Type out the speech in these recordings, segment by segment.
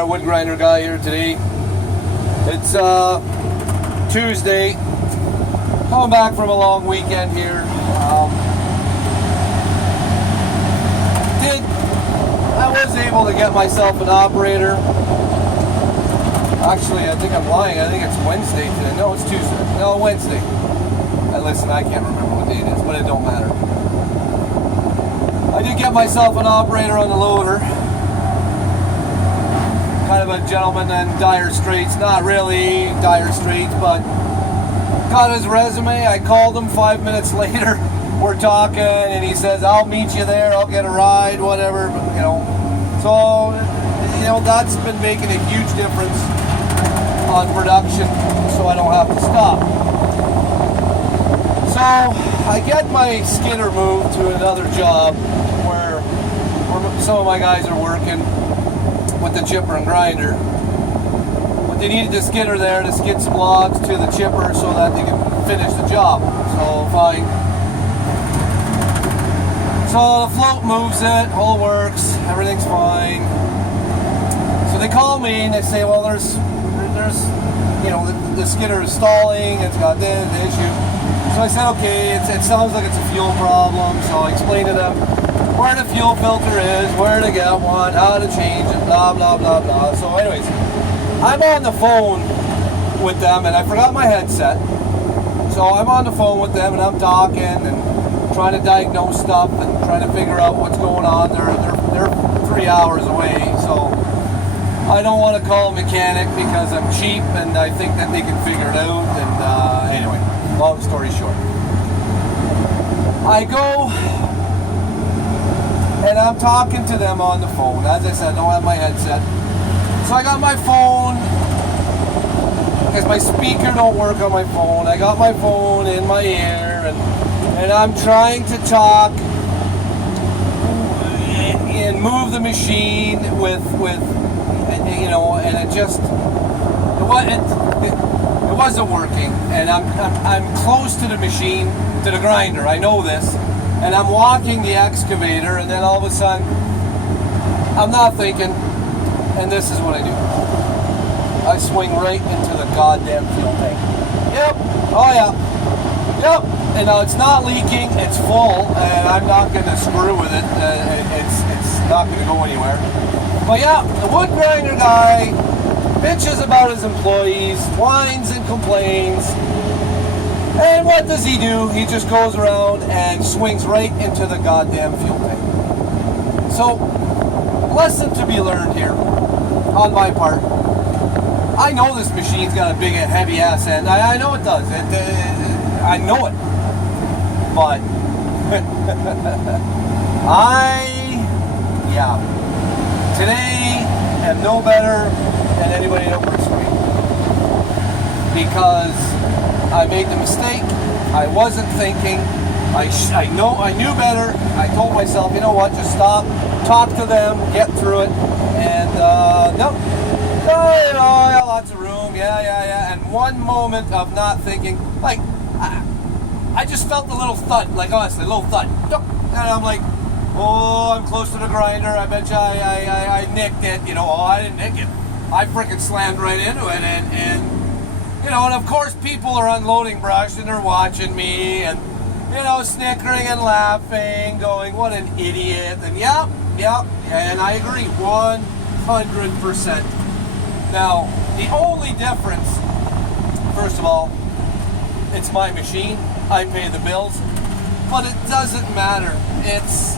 there, wood grinder guy here today. It's Tuesday. Coming back from a long weekend here. I was able to get myself an operator. Actually, I think I'm lying. I think it's Wednesday today. No, it's Tuesday. No, Wednesday. Listen, I can't remember what day it is, but it don't matter. I did get myself an operator on the loader. Kind of a gentleman in dire straits. Not really dire straits, but got his resume. I called him 5 minutes later. We're talking, and he says, I'll meet you there. I'll get a ride, whatever, you know. So, you know, that's been making a huge difference on production, so I don't have to stop. So I get my skidder moved to another job where some of my guys are working with the chipper and grinder. But they needed the skidder there to skid some logs to the chipper so that they can finish the job. So fine. So the float moves it, all works, everything's fine. So they call me and they say, well, there's you know, the skidder is stalling, it's got this issue. So I said, okay, it sounds like it's a fuel problem. So I explained to them where the fuel filter is, where to get one, how to change it, blah, blah, blah, blah. So anyways, I'm on the phone with them and I forgot my headset. So I'm on the phone with them and I'm talking and trying to diagnose stuff and trying to figure out what's going on. They're 3 hours away, so I don't want to call a mechanic because I'm cheap and I think that they can figure it out. And anyway, long story short, I go and I'm talking to them on the phone. As I said, I don't have my headset, so I got my phone because my speaker don't work on my phone. I got my phone in my ear and I'm trying to talk and move the machine with you know, and it wasn't working. And I'm close to the machine, to the grinder. I know this, and I'm walking the excavator, and then all of a sudden, I'm not thinking, and this is what I do. I swing right into the goddamn fuel tank. Yep. Oh yeah. Yep. And now it's not leaking. It's full, and I'm not going to screw with it. It's not going to go anywhere. But yeah, the wood grinder guy bitches about his employees, whines and complains. And what does he do? He just goes around and swings right into the goddamn fuel tank. So, lesson to be learned here on my part. I know this machine's got a big, heavy ass end. I know it does. I know it. But, today am no better than anybody that works for me. Because I made the mistake. I wasn't thinking. I knew better. I told myself, you know what, just stop, talk to them, get through it. And no, you know, I got lots of room, yeah. And one moment of not thinking, like, I just felt a little thud, like honestly, a little thud. And I'm like, oh, I'm close to the grinder. I bet you I nicked it. You know, oh, I didn't nick it. I freaking slammed right into it. And you know, and of course people are unloading brush and they're watching me and, you know, snickering and laughing, going, what an idiot. And yep. And I agree, 100%. Now, the only difference, first of all, it's my machine. I pay the bills. But it doesn't matter. It's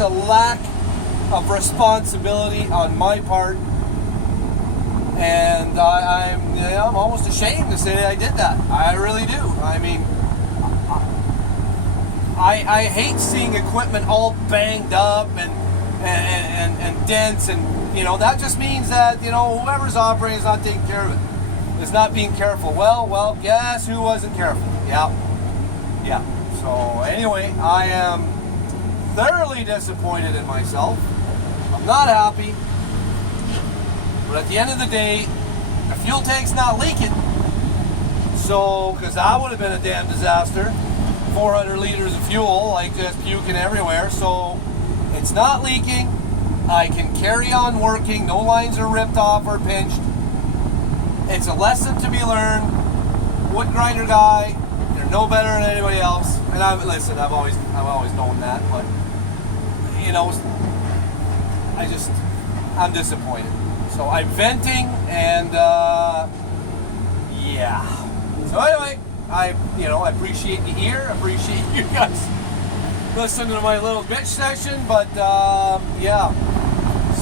a lack of responsibility on my part, and I'm almost ashamed to say that I did that. I really do. I mean, I hate seeing equipment all banged up and dents, and you know, that just means that, you know, whoever's operating is not taking care of it. It's not being careful. Well, guess who wasn't careful? Yeah. So anyway, I am thoroughly disappointed in myself. I'm not happy. But at the end of the day, the fuel tank's not leaking. So, because that would have been a damn disaster. 400 liters of fuel, like just puking everywhere. So It's not leaking. I can carry on working. No lines are ripped off or pinched. It's a lesson to be learned. Wood grinder guy, you're no better than anybody else. And I've always known that, but you know, I'm disappointed. So I'm venting, and yeah. So anyway, I appreciate the ear, appreciate you guys listening to my little bitch session, but yeah.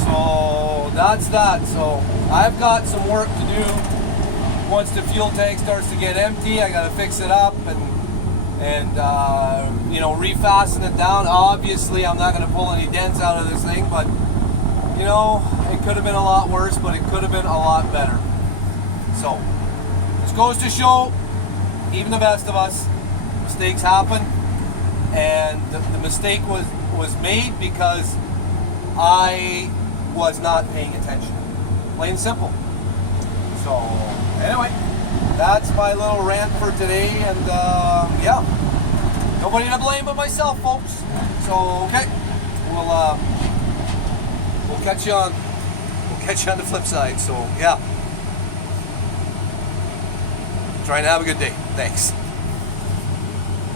So that's that. So I've got some work to do. Once the fuel tank starts to get empty, I gotta fix it up and refasten it down. Obviously, I'm not gonna pull any dents out of this thing, but you know, it could have been a lot worse, but it could have been a lot better. So this goes to show, even the best of us, mistakes happen, and the mistake was made because I was not paying attention. Plain and simple. So anyway, that's my little rant for today, and yeah, nobody to blame but myself, folks. So okay, we'll catch you on the flip side. So yeah, trying to have a good day. Thanks.